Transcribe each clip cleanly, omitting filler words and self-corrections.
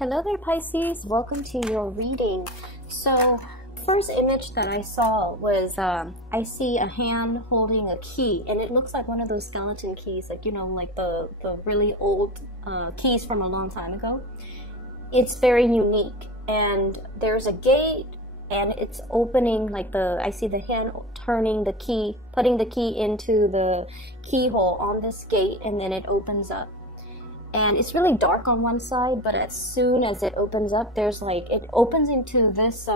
Hello there, Pisces. Welcome to your reading. So, first image that I saw was I see a hand holding a key, and it looks like one of those skeleton keys, like, you know, like the really old keys from a long time ago. It's very unique, and there's a gate, and it's opening, like I see the hand turning the key, putting the key into the keyhole on this gate, and then it opens up. And it's really dark on one side, but as soon as it opens up, there's like, it opens into this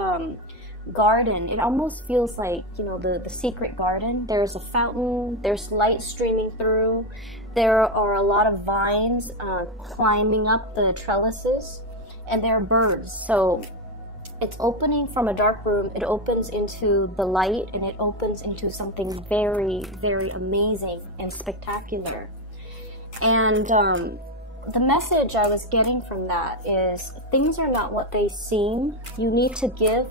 garden. It almost feels like, you know, the secret garden. There's a fountain, there's light streaming through. There are a lot of vines climbing up the trellises, and there are birds. So it's opening from a dark room, it opens into the light, and it opens into something very, very amazing and spectacular. And the message I was getting from that is things are not what they seem. You need to give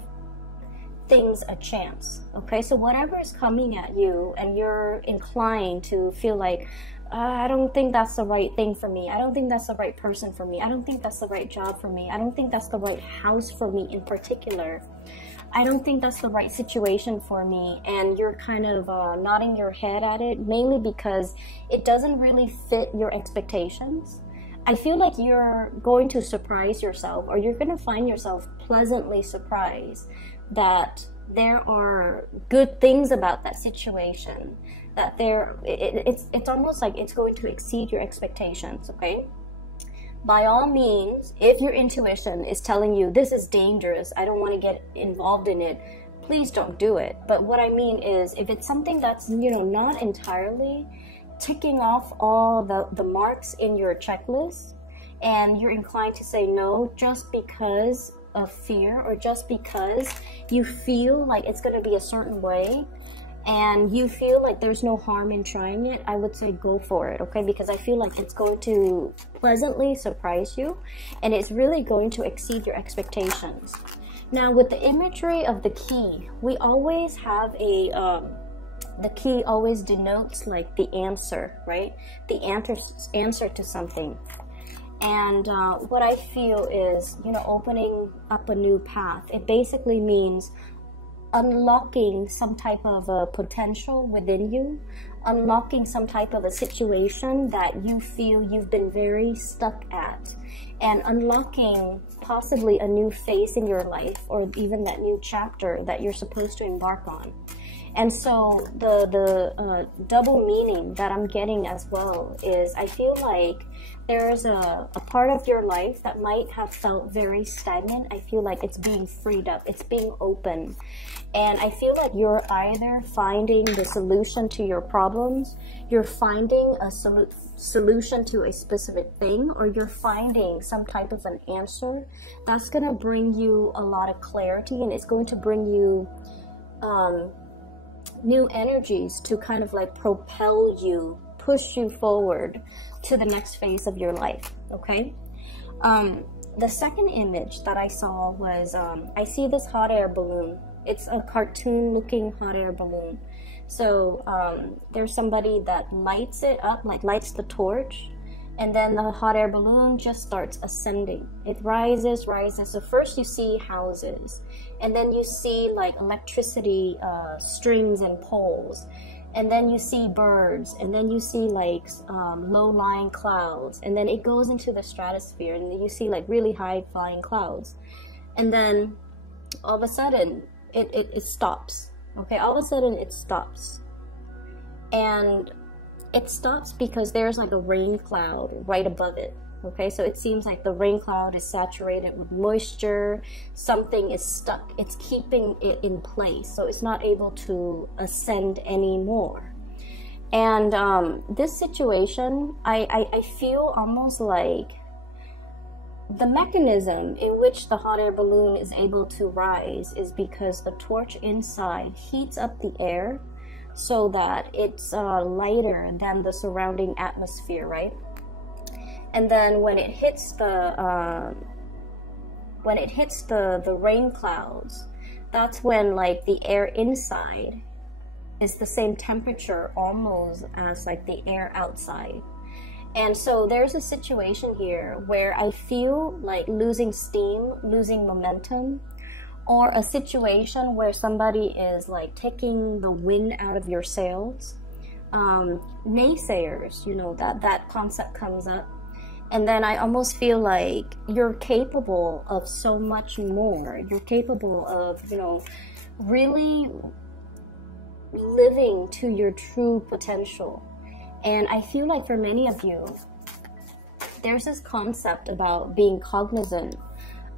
things a chance. Okay, so whatever is coming at you and you're inclined to feel like, I don't think that's the right thing for me. I don't think that's the right person for me. I don't think that's the right job for me. I don't think that's the right house for me in particular. I don't think that's the right situation for me. And you're kind of nodding your head at it, mainly because it doesn't really fit your expectations. I feel like you're going to surprise yourself, or you're going to find yourself pleasantly surprised that there are good things about that situation, that it's almost like it's going to exceed your expectations, okay? By all means, if your intuition is telling you this is dangerous, I don't want to get involved in it, please don't do it. But what I mean is, if it's something that's, you know, not entirely ticking off all the marks in your checklist, and you're inclined to say no just because of fear, or just because you feel like it's going to be a certain way and you feel like there's no harm in trying it, I would say go for it, okay? Because I feel like it's going to pleasantly surprise you, and it's really going to exceed your expectations. Now, with the imagery of the key, we always have the key always denotes like the answer, right? The answer to something. And what I feel is, you know, opening up a new path. It basically means unlocking some type of a potential within you, unlocking some type of a situation that you feel you've been very stuck at, and unlocking possibly a new phase in your life, or even that new chapter that you're supposed to embark on. And so the double meaning that I'm getting as well is, I feel like there's a part of your life that might have felt very stagnant. I feel like it's being freed up, it's being open. And I feel like you're either finding the solution to your problems, you're finding a solution to a specific thing, or you're finding some type of an answer that's going to bring you a lot of clarity, and it's going to bring you new energies to kind of like propel you, push you forward to the next phase of your life, okay? The second image that I saw was, I see this hot air balloon. It's a cartoon looking hot air balloon. So there's somebody that lights it up, like lights the torch, and then the hot air balloon just starts ascending. It rises. So first you see houses, and then you see like electricity strings and poles, and then you see birds, and then you see like low-lying clouds, and then it goes into the stratosphere, and then you see like really high-flying clouds, and then all of a sudden it stops. Okay, all of a sudden it stops, and it stops because there's like a rain cloud right above it. Okay, so it seems like the rain cloud is saturated with moisture. Something is stuck. It's keeping it in place, so it's not able to ascend anymore. And this situation, I feel almost like the mechanism in which the hot air balloon is able to rise is because the torch inside heats up the air so that it's lighter than the surrounding atmosphere, right? And then when it hits the rain clouds, that's when like the air inside is the same temperature almost as like the air outside. And so there's a situation here where I feel like losing steam, losing momentum, or a situation where somebody is like taking the wind out of your sails. Naysayers, you know, that concept comes up. And then I almost feel like you're capable of so much more. You're capable of, you know, really living to your true potential. And I feel like for many of you, there's this concept about being cognizant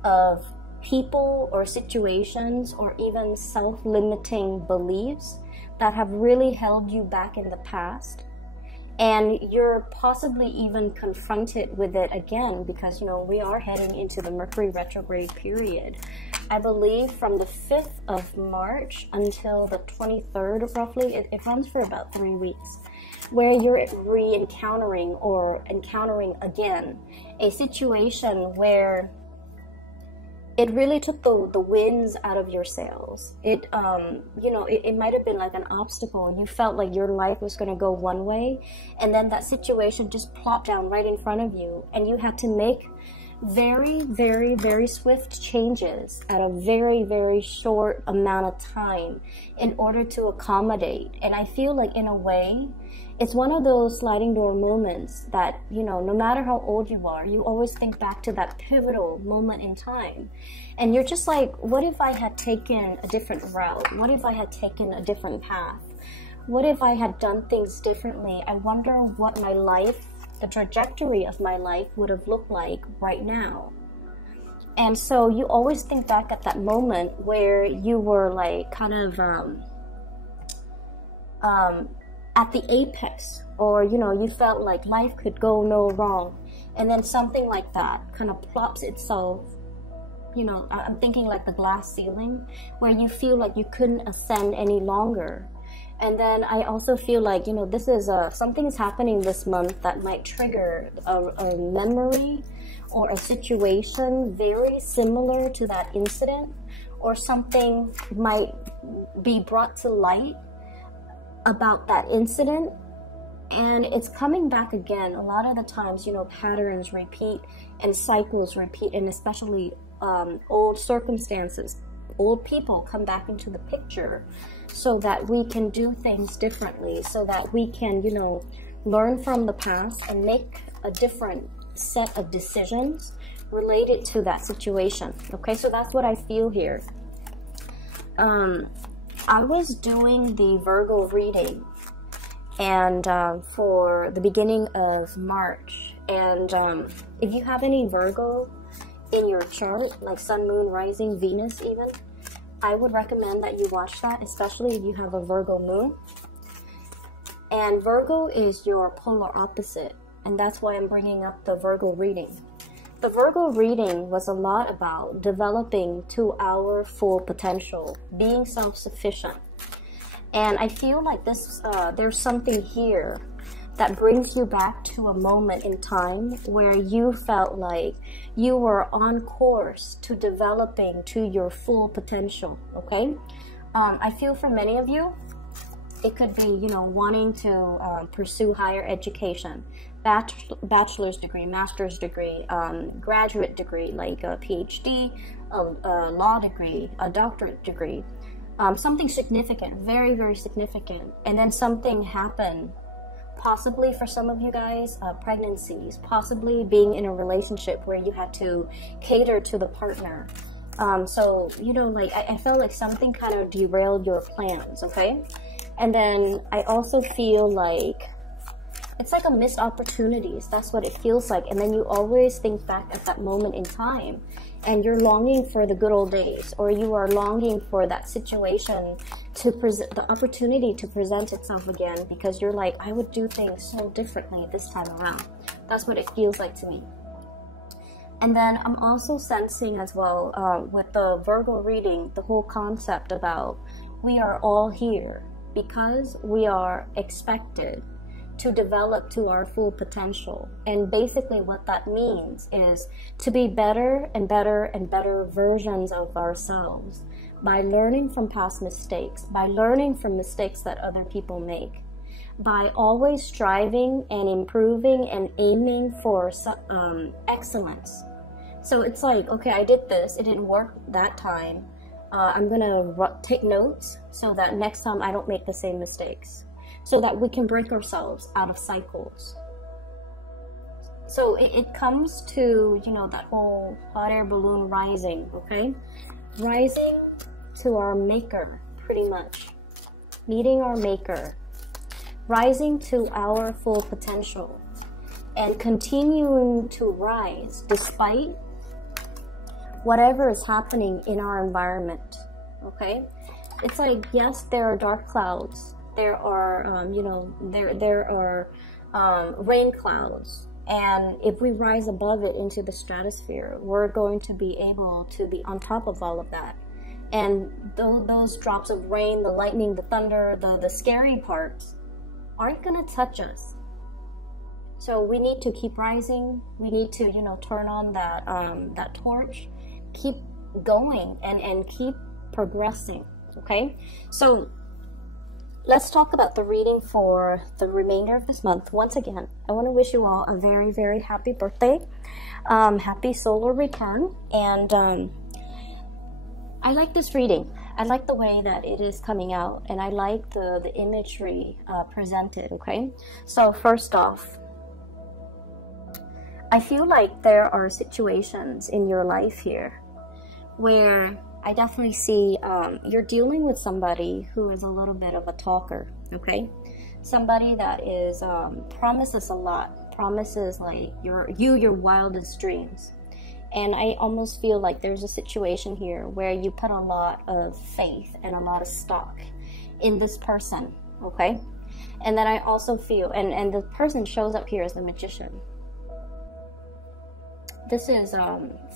of people or situations or even self-limiting beliefs that have really held you back in the past. And you're possibly even confronted with it again because, you know, we are heading into the Mercury retrograde period. I believe from the 5th of March until the 23rd, roughly, it runs for about 3 weeks, where you're re-encountering or encountering again a situation where it really took the winds out of your sails. It, you know, it might have been like an obstacle. You felt like your life was going to go one way, and then that situation just plopped down right in front of you, and you had to make very, very, very swift changes at a very, very short amount of time in order to accommodate. And I feel like in a way, it's one of those sliding door moments that, you know, no matter how old you are, you always think back to that pivotal moment in time. And you're just like, what if I had taken a different route? What if I had taken a different path? What if I had done things differently? I wonder what my life, the trajectory of my life would have looked like right now. And so you always think back at that moment where you were like kind of at the apex, or, you know, you felt like life could go no wrong, and then something like that kind of plops itself, you know, I'm thinking like the glass ceiling, where you feel like you couldn't ascend any longer. And then I also feel like, you know, this is something is happening this month that might trigger a memory or a situation very similar to that incident, or something might be brought to light about that incident, and it's coming back again. A lot of the times, you know, patterns repeat and cycles repeat, and especially old circumstances, old people come back into the picture so that we can do things differently, so that we can, you know, learn from the past and make a different set of decisions related to that situation. Okay, so that's what I feel here. I was doing the Virgo reading, and for the beginning of March, and if you have any Virgo in your chart, like Sun, Moon, Rising, Venus even, I would recommend that you watch that, especially if you have a Virgo moon. And Virgo is your polar opposite, and that's why I'm bringing up the Virgo reading. The Virgo reading was a lot about developing to our full potential, being self-sufficient. And I feel like this, there's something here that brings you back to a moment in time where you felt like you were on course to developing to your full potential, okay? I feel for many of you, it could be, you know, wanting to pursue higher education, bachelor's degree, master's degree, graduate degree, like a PhD, a law degree, a doctorate degree, something significant, very, very significant. And then something happened, possibly for some of you guys, pregnancies, possibly being in a relationship where you had to cater to the partner. So, you know, like I felt like something kind of derailed your plans, okay? And then I also feel like it's like a missed opportunities. That's what it feels like. And then you always think back at that moment in time, and you're longing for the good old days, or you are longing for that situation to present, the opportunity to present itself again, because you're like, I would do things so differently this time around. That's what it feels like to me. And then I'm also sensing as well, with the Virgo reading, the whole concept about we are all here because we are expected to develop to our full potential. And basically what that means is to be better and better and better versions of ourselves by learning from past mistakes, by learning from mistakes that other people make, by always striving and improving and aiming for excellence. So it's like, okay, I did this, it didn't work that time. I'm gonna take notes so that next time I don't make the same mistakes, so that we can break ourselves out of cycles. So it comes to, you know, that whole hot air balloon rising, okay? Rising to our maker, pretty much. Meeting our maker. Rising to our full potential. And continuing to rise despite whatever is happening in our environment, okay? It's like, yes, there are dark clouds. There are, you know, there are rain clouds. And if we rise above it into the stratosphere, we're going to be able to be on top of all of that. And those drops of rain, the lightning, the thunder, the scary parts aren't going to touch us. So we need to keep rising. We need to, you know, turn on that torch, keep going and keep progressing, okay? So let's talk about the reading for the remainder of this month. Once again, I want to wish you all a very, very happy birthday. Happy solar return. And I like this reading. I like the way that it is coming out. And I like the imagery presented, okay? So first off, I feel like there are situations in your life here where I definitely see you're dealing with somebody who is a little bit of a talker, okay? Somebody that is promises a lot, promises like your wildest dreams. And I almost feel like there's a situation here where you put a lot of faith and a lot of stock in this person, okay? And then I also feel, and the person shows up here as the Magician. This is,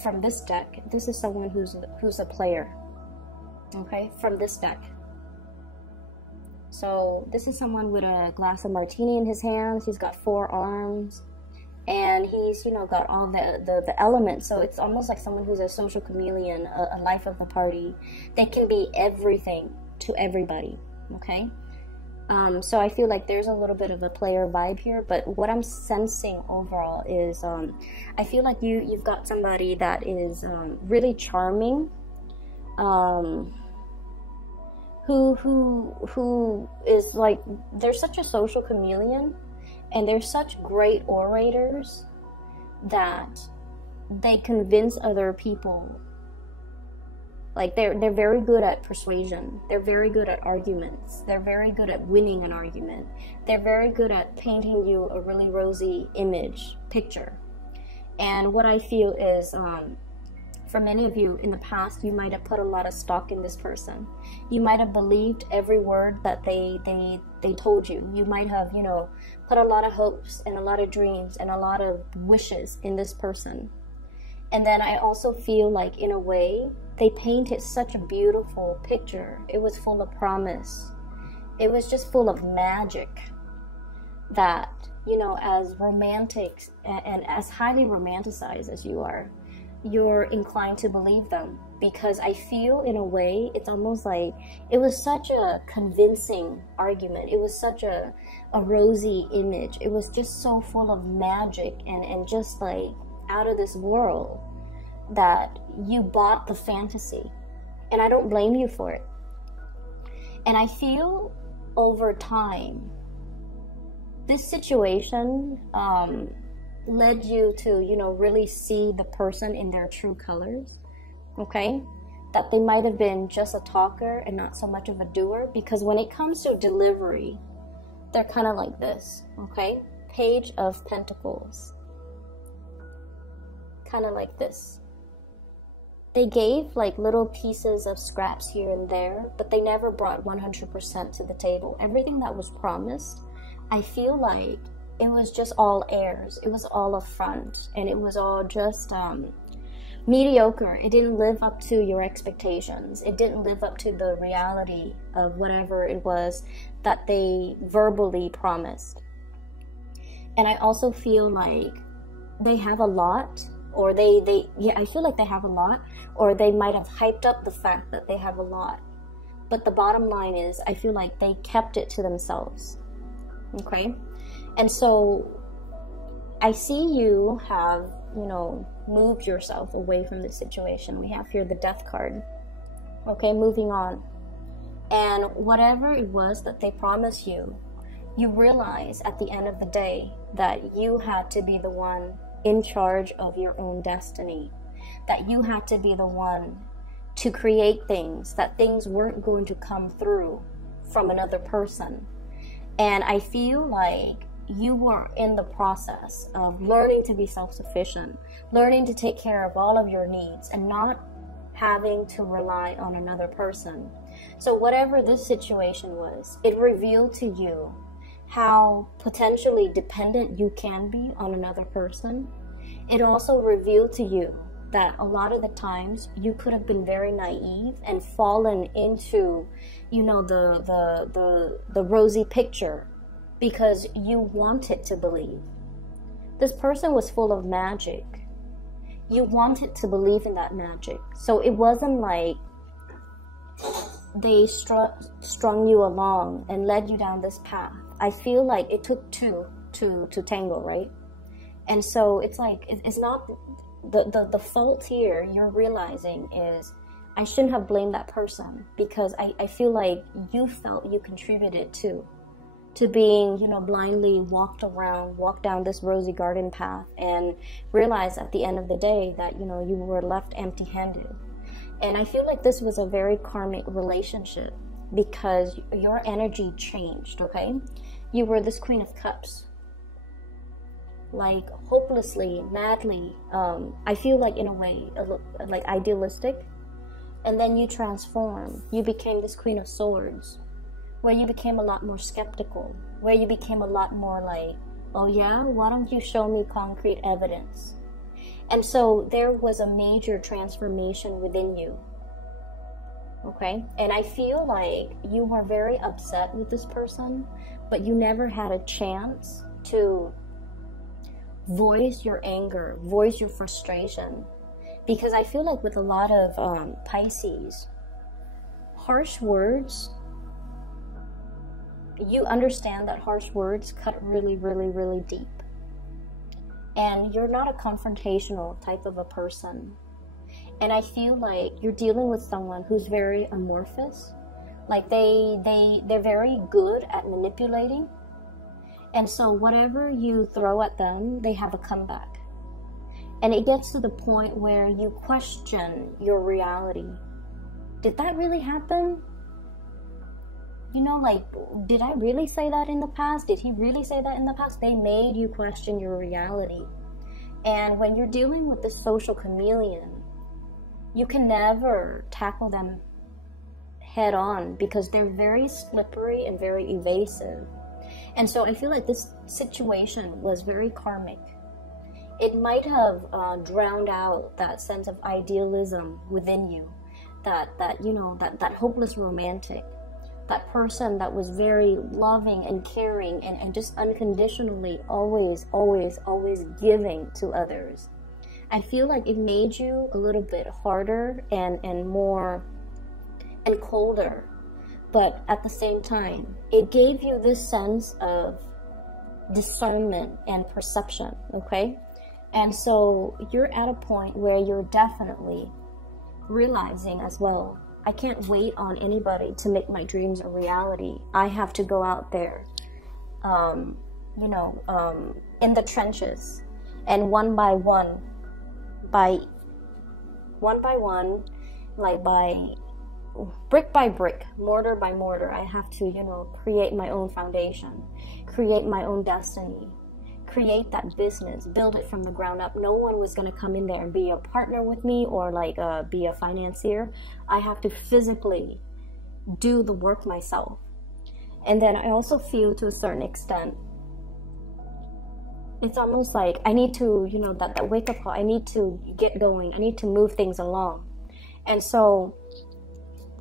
from this deck, this is someone who's a player, okay, from this deck. So this is someone with a glass of martini in his hands. He's got 4 arms, and he's, you know, got all the elements. So it's almost like someone who's a social chameleon, a life of the party. They can be everything to everybody, okay? So I feel like there's a little bit of a player vibe here, but what I'm sensing overall is I feel like you've got somebody that is really charming, who is like, they're such a social chameleon, and they're such great orators that they convince other people. Like they're very good at persuasion. They're very good at arguments. They're very good at winning an argument. They're very good at painting you a really rosy picture. And what I feel is, for many of you in the past, you might have put a lot of stock in this person. You might have believed every word that they told you. You might have, you know, put a lot of hopes and a lot of dreams and a lot of wishes in this person. And then I also feel like, in a way, they painted such a beautiful picture. It was full of promise. It was just full of magic that, you know, as romantic and as highly romanticized as you are, you're inclined to believe them. Because I feel, in a way, it's almost like it was such a convincing argument. It was such a rosy image. It was just so full of magic and just like out of this world, that you bought the fantasy. And I don't blame you for it. And I feel over time, this situation led you to, you know, really see the person in their true colors, okay? That they might have been just a talker and not so much of a doer. Because when it comes to delivery, they're kind of like this, okay? Page of Pentacles. Kind of like this. They gave like little pieces of scraps here and there, but they never brought 100% to the table. Everything that was promised, I feel like it was just all airs. It was all a front, and it was all just mediocre. It didn't live up to your expectations. It didn't live up to the reality of whatever it was that they verbally promised. And I also feel like they have a lot, or I feel like they have a lot, or they might have hyped up the fact that they have a lot. But the bottom line is, I feel like they kept it to themselves. okay? And so I see you have, you know, moved yourself away from the situation. We have here the Death card. Okay, moving on. And whatever it was that they promised you, you realize at the end of the day that you had to be the one in charge of your own destiny. That you had to be the one to create things, that things weren't going to come through from another person. And I feel like you were in the process of learning to be self-sufficient, learning to take care of all of your needs and not having to rely on another person. So whatever this situation was, it revealed to you how potentially dependent you can be on another person. It also revealed to you that a lot of the times you could have been very naive and fallen into, you know, the rosy picture because you wanted to believe. This person was full of magic. You wanted to believe in that magic. So it wasn't like they strung you along and led you down this path. I feel like it took two to tango, right? And so it's like, it's not, the fault here you're realizing is, I shouldn't have blamed that person, because I feel like you felt you contributed to being, you know, blindly walked down this rosy garden path and realized at the end of the day that, you know, you were left empty-handed. And I feel like this was a very karmic relationship because your energy changed, okay? You were this Queen of Cups, like hopelessly, madly, I feel like in a way, like idealistic. And then you transform. You became this Queen of Swords, where you became a lot more skeptical, where you became a lot more like, oh yeah, why don't you show me concrete evidence? And so there was a major transformation within you, okay? And I feel like you were very upset with this person, but you never had a chance to voice your anger, voice your frustration. Because I feel like with a lot of Pisces, harsh words, you understand that harsh words cut really, really, really deep. And you're not a confrontational type of a person. And I feel like you're dealing with someone who's very amorphous. Like they're very good at manipulating. And so whatever you throw at them, they have a comeback. And it gets to the point where you question your reality. Did that really happen? You know, like, did I really say that in the past? Did he really say that in the past? They made you question your reality. And when you're dealing with this social chameleon, you can never tackle them head on because they're very slippery and very evasive. And so I feel like this situation was very karmic. It might have drowned out that sense of idealism within you, that hopeless romantic, that person that was very loving and caring and just unconditionally always giving to others. I feel like it made you a little bit harder and more and colder, but at the same time, it gave you this sense of discernment and perception, okay? And so you're at a point where you're definitely realizing as well, I can't wait on anybody to make my dreams a reality. I have to go out there, in the trenches, and one by one, like by brick by brick, mortar by mortar, I have to, create my own foundation, create my own destiny, create that business, build it from the ground up. No one was going to come in there and be a partner with me or be a financier. I have to physically do the work myself. And then I also feel to a certain extent, it's almost like I need to, that wake up call, I need to get going, I need to move things along. And so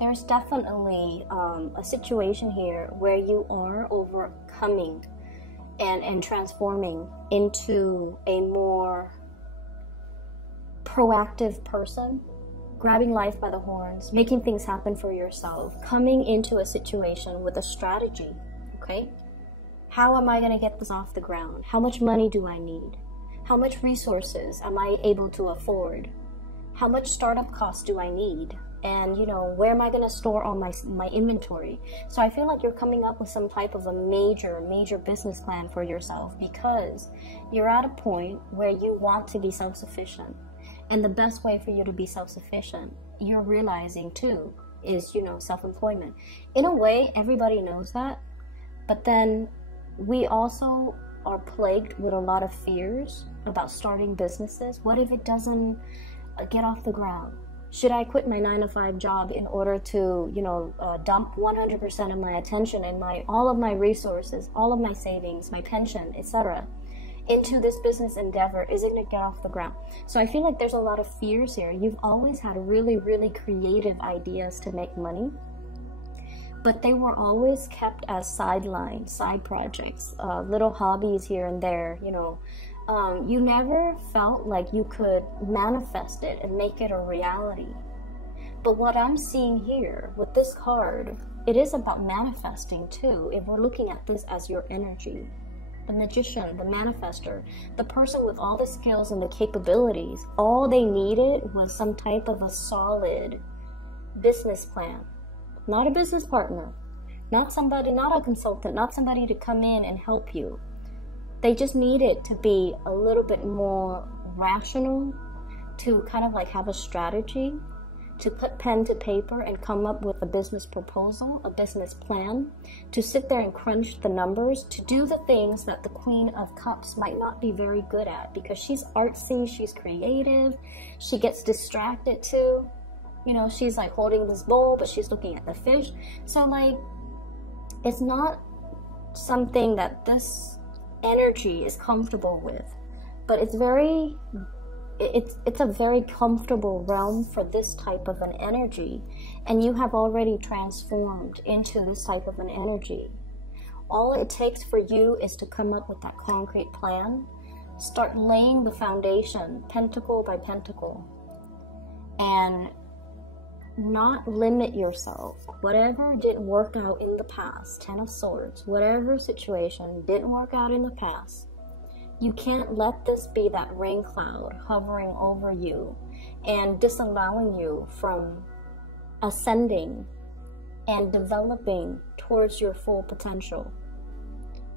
there's definitely a situation here where you are overcoming and transforming into a more proactive person, grabbing life by the horns, making things happen for yourself, coming into a situation with a strategy, okay? How am I going to get this off the ground? How much money do I need? How much resources am I able to afford? How much startup costs do I need? And, you know, where am I going to store all my inventory? So I feel like you're coming up with some type of a major business plan for yourself, because you're at a point where you want to be self-sufficient. And the best way for you to be self-sufficient, you're realizing too, is, you know, self-employment. In a way, everybody knows that. But then we also are plagued with a lot of fears about starting businesses. What if it doesn't get off the ground? Should I quit my 9-to-5 job in order to, you know, dump 100% of my attention and all of my resources, all of my savings, my pension, etc., into this business endeavor? Is it going to get off the ground? So I feel like there's a lot of fears here. You've always had really creative ideas to make money, but they were always kept as sidelines, side projects, little hobbies here and there, you know. You never felt like you could manifest it and make it a reality. But what I'm seeing here with this card, it is about manifesting too. If we're looking at this as your energy, the magician, the manifester, the person with all the skills and the capabilities, all they needed was some type of a solid business plan. Not a business partner, not somebody, not a consultant, not somebody to come in and help you. They just needed to be a little bit more rational, to kind of like have a strategy, to put pen to paper and come up with a business proposal, a business plan, to sit there and crunch the numbers, to do the things that the Queen of Cups might not be very good at, because she's artsy, she's creative, she gets distracted too. You know, she's like holding this bowl, but she's looking at the fish. So like, it's not something that this energy is comfortable with, but it's a very comfortable realm for this type of an energy, and you have already transformed into this type of an energy. All it takes for you is to come up with that concrete plan, start laying the foundation pentacle by pentacle, and not limit yourself. Whatever didn't work out in the past, 10 of Swords, whatever situation didn't work out in the past, you can't let this be that rain cloud hovering over you and disallowing you from ascending and developing towards your full potential.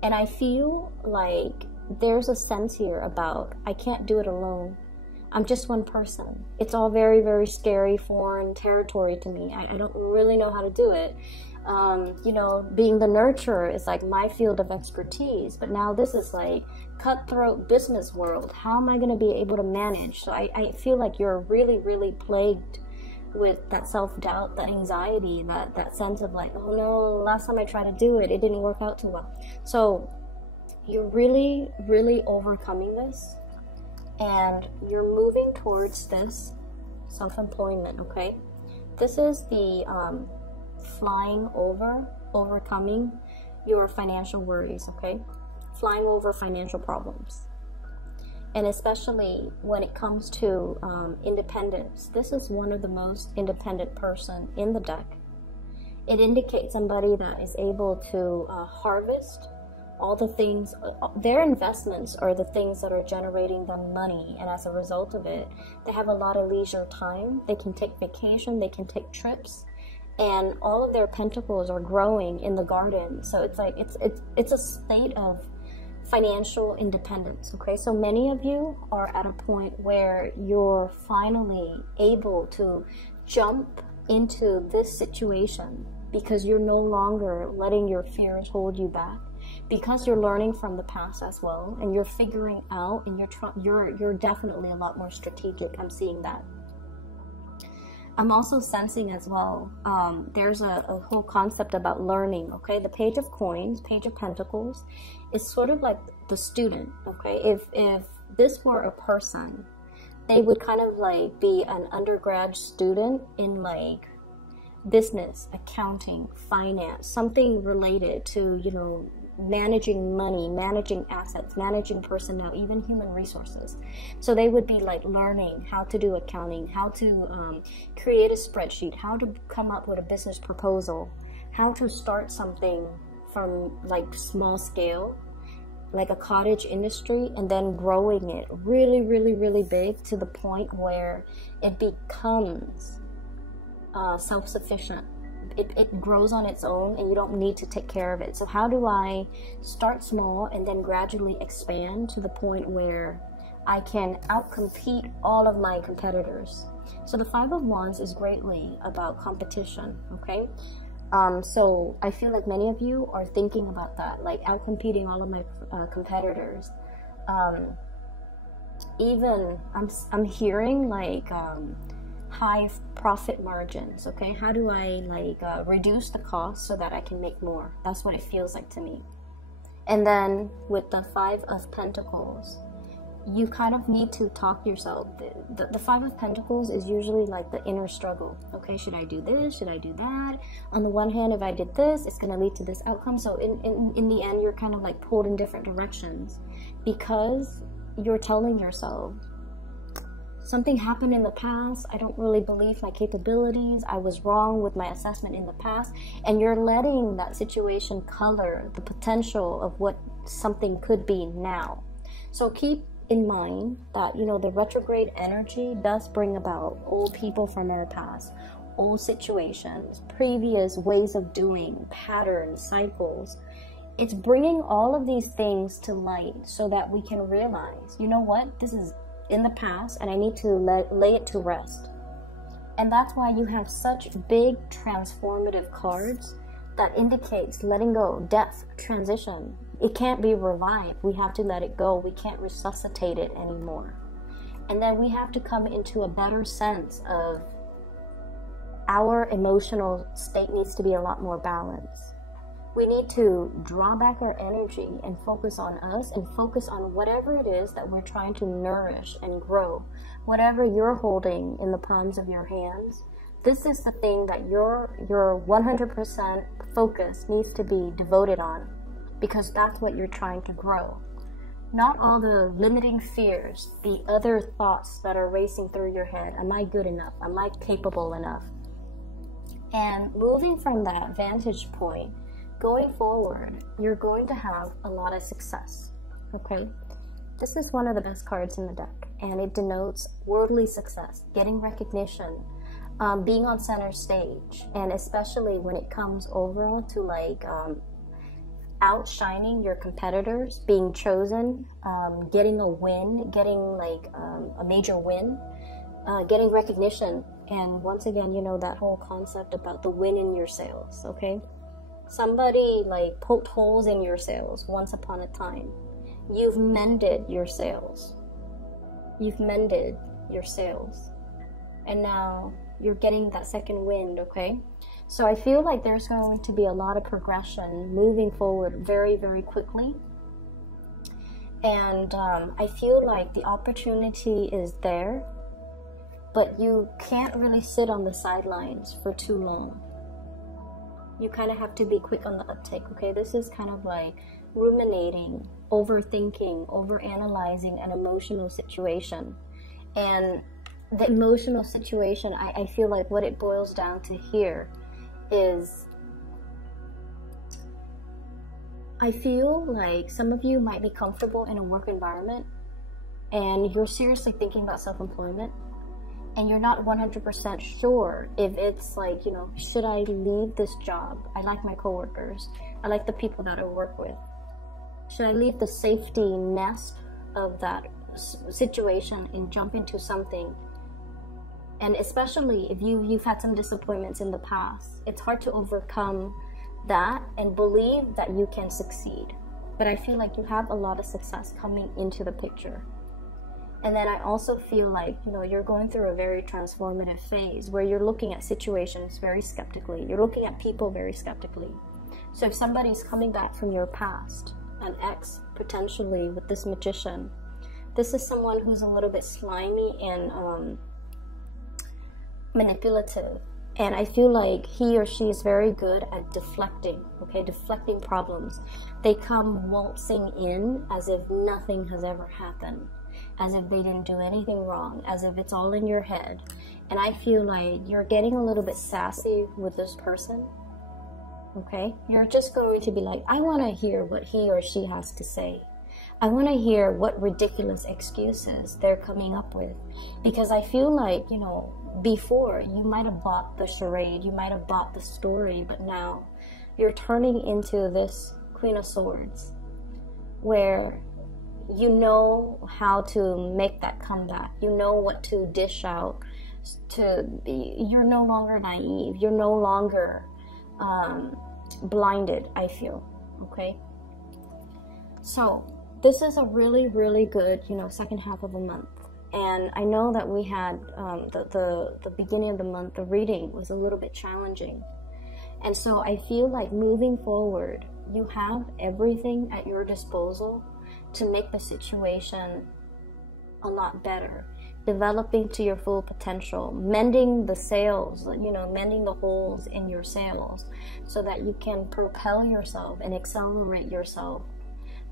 And I feel like there's a sense here about, I can't do it alone. I'm just one person. It's all very scary, foreign territory to me. I don't really know how to do it. You know, being the nurturer is like my field of expertise, but now this is like cutthroat business world. How am I going to be able to manage? So I feel like you're really plagued with that self-doubt, that anxiety, that sense of like, oh no, last time I tried to do it, it didn't work out too well. So you're really overcoming this, and you're moving towards this self-employment, okay? This is the flying over, overcoming your financial worries, okay? Flying over financial problems. And especially when it comes to independence, this is one of the most independent person in the deck. It indicates somebody that is able to harvest all the things, their investments are the things that are generating them money, and as a result of it, they have a lot of leisure time. They can take vacation, they can take trips, and all of their pentacles are growing in the garden. So it's like, it's a state of financial independence, okay? So many of you are at a point where you're finally able to jump into this situation because you're no longer letting your fears hold you back, because you're learning from the past as well, and you're figuring out, and you're definitely a lot more strategic. I'm seeing that. I'm also sensing as well, there's a whole concept about learning, okay? The Page of Coins, Page of Pentacles, is sort of like the student, okay? If this were a person, they would kind of like be an undergrad student in like business, accounting, finance, something related to, you know, managing money, managing assets, managing personnel, even human resources. So they would be like learning how to do accounting, how to create a spreadsheet, how to come up with a business proposal, how to start something from like small scale, like a cottage industry, and then growing it really, really, really big to the point where it becomes self-sufficient. It grows on its own and you don't need to take care of it. So how do I start small and then gradually expand to the point where I can outcompete all of my competitors? So the Five of Wands is greatly about competition, okay? So I feel like many of you are thinking about that, like outcompeting all of my competitors. Even I'm hearing like high profit margins, okay? How do I like reduce the cost so that I can make more? That's what it feels like to me. And then with the Five of Pentacles, you kind of need to talk yourself. The Five of Pentacles is usually like the inner struggle. Okay, should I do this? Should I do that? On the one hand, if I did this, it's going to lead to this outcome. So in the end, you're kind of like pulled in different directions because you're telling yourself, something happened in the past. I don't really believe my capabilities. I was wrong with my assessment in the past. And you're letting that situation color the potential of what something could be now. So keep in mind that, you know, the retrograde energy does bring about old people from our past, old situations, previous ways of doing, patterns, cycles. It's bringing all of these things to light so that we can realize, you know what, this is in the past and I need to lay it to rest. And that's why you have such big transformative cards that indicates letting go, death, transition. It can't be revived. We have to let it go. We can't resuscitate it anymore. And then we have to come into a better sense of our emotional state needs to be a lot more balanced. We need to draw back our energy and focus on us and focus on whatever it is that we're trying to nourish and grow. Whatever you're holding in the palms of your hands, this is the thing that your 100% focus needs to be devoted on, because that's what you're trying to grow. Not all the limiting fears, the other thoughts that are racing through your head. Am I good enough? Am I capable enough? And moving from that vantage point, going forward, you're going to have a lot of success, okay? This is one of the best cards in the deck, and it denotes worldly success, getting recognition, being on center stage, and especially when it comes overall to like outshining your competitors, being chosen, getting a win, getting like a major win, getting recognition. And once again, you know, that whole concept about the wind in your sails, okay? Somebody like poked holes in your sails once upon a time. You've mended your sails. You've mended your sails. And now you're getting that second wind, okay? So I feel like there's going to be a lot of progression moving forward very, very quickly. And I feel like the opportunity is there, but you can't really sit on the sidelines for too long. You kind of have to be quick on the uptake, okay? This is kind of like ruminating, overthinking, overanalyzing an emotional situation. And the emotional situation, I feel like what it boils down to here is, I feel like some of you might be comfortable in a work environment and you're seriously thinking about self-employment, and you're not 100% sure if it's like, you know, should I leave this job? I like my coworkers. I like the people that I work with. Should I leave the safety nest of that situation and jump into something? And especially if you've had some disappointments in the past, it's hard to overcome that and believe that you can succeed. But I feel like you have a lot of success coming into the picture. And then I also feel like, you know, you're going through a very transformative phase where you're looking at situations very skeptically. You're looking at people very skeptically. So if somebody's coming back from your past, an ex potentially with this Magician, this is someone who's a little bit slimy and manipulative. And I feel like he or she is very good at deflecting, okay, deflecting problems. They come waltzing in as if nothing has ever happened, as if they didn't do anything wrong, as if it's all in your head. And I feel like you're getting a little bit sassy with this person. okay? You're just going to be like, I want to hear what he or she has to say. I want to hear what ridiculous excuses they're coming up with. Because I feel like, you know, before you might have bought the charade, you might have bought the story, but now you're turning into this Queen of Swords, where you know how to make that comeback. You know what to dish out. You're no longer naive. You're no longer blinded, I feel. Okay? So this is a really, really good, you know, second half of the month. And I know that we had the beginning of the month, the reading was a little bit challenging. And so I feel like moving forward, you have everything at your disposal to make the situation a lot better, developing to your full potential, mending the sails, you know, mending the holes in your sails so that you can propel yourself and accelerate yourself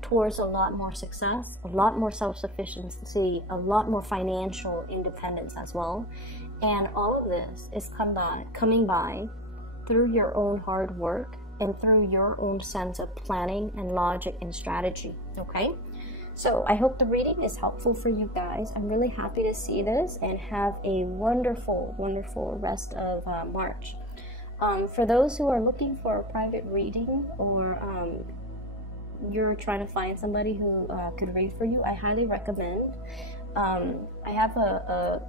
towards a lot more success, a lot more self-sufficiency, a lot more financial independence as well. And all of this is coming by through your own hard work and through your own sense of planning and logic and strategy, okay? So I hope the reading is helpful for you guys. I'm really happy to see this, and have a wonderful, wonderful rest of March. For those who are looking for a private reading, or you're trying to find somebody who could read for you, I highly recommend. I have a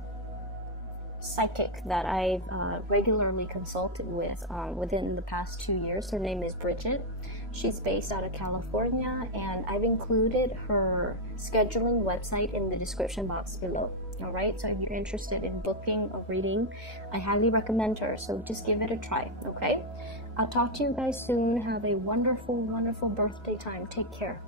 psychic that I've regularly consulted with within the past 2 years. Her name is Bridget. She's based out of California, and I've included her scheduling website in the description box below. Alright, so if you're interested in booking a reading, I highly recommend her, so just give it a try, okay? I'll talk to you guys soon. Have a wonderful, wonderful birthday time. Take care.